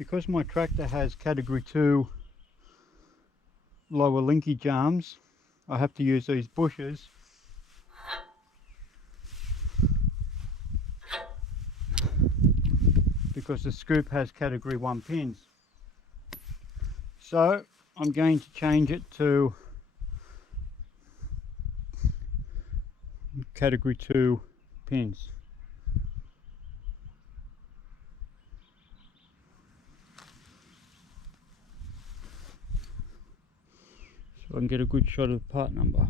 Because my tractor has category 2 lower linkage arms, I have to use these bushes because the scoop has category 1 pins. So I'm going to change it to category 2 pins. So I can get a good shot of the part number.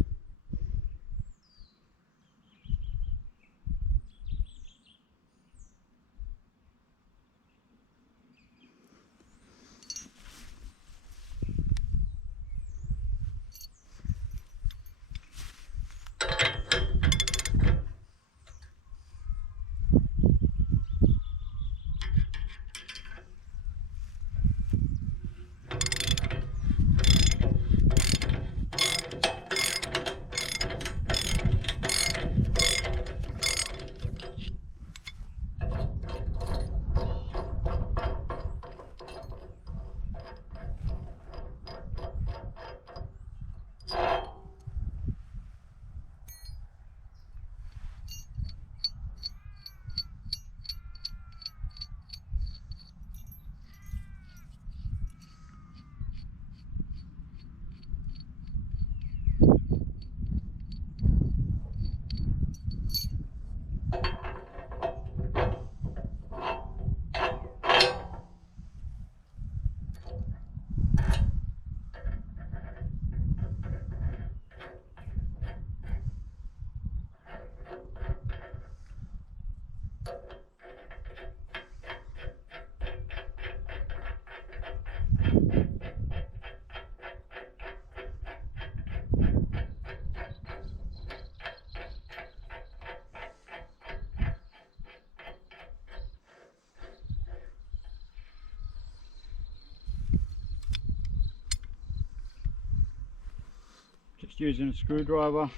Just using a screwdriver,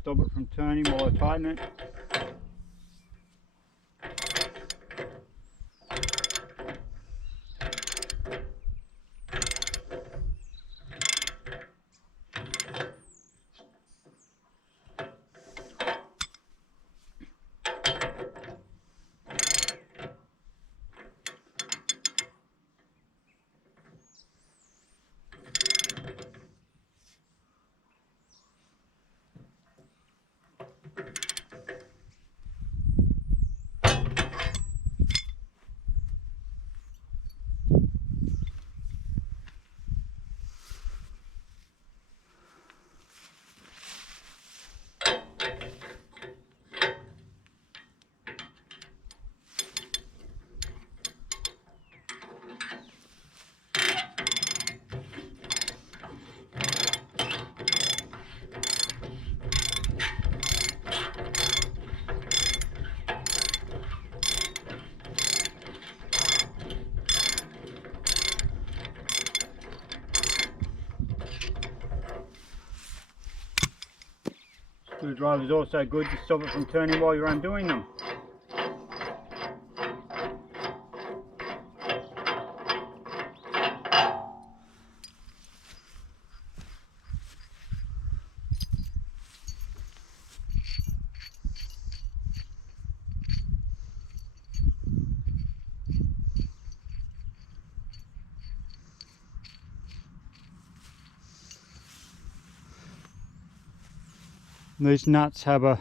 stop it from turning while I tighten it. Screwdriver is also good to stop it from turning while you're undoing them. These nuts have a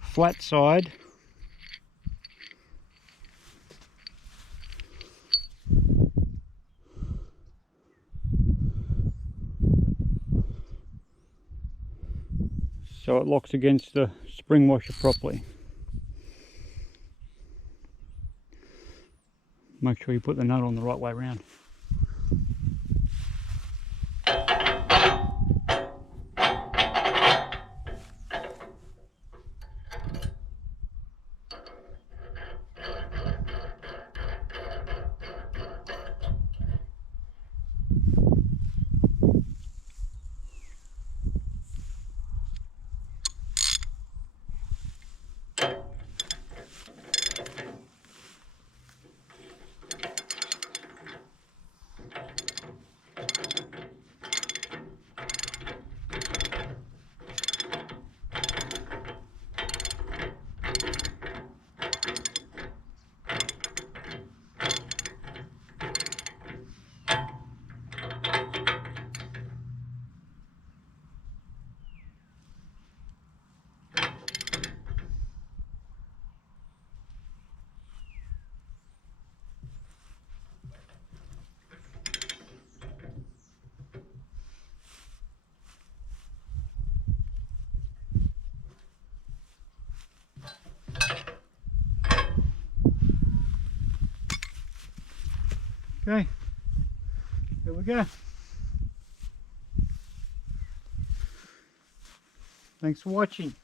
flat side so it locks against the spring washer properly. Make sure you put the nut on the right way around. Okay, here we go. Thanks for watching.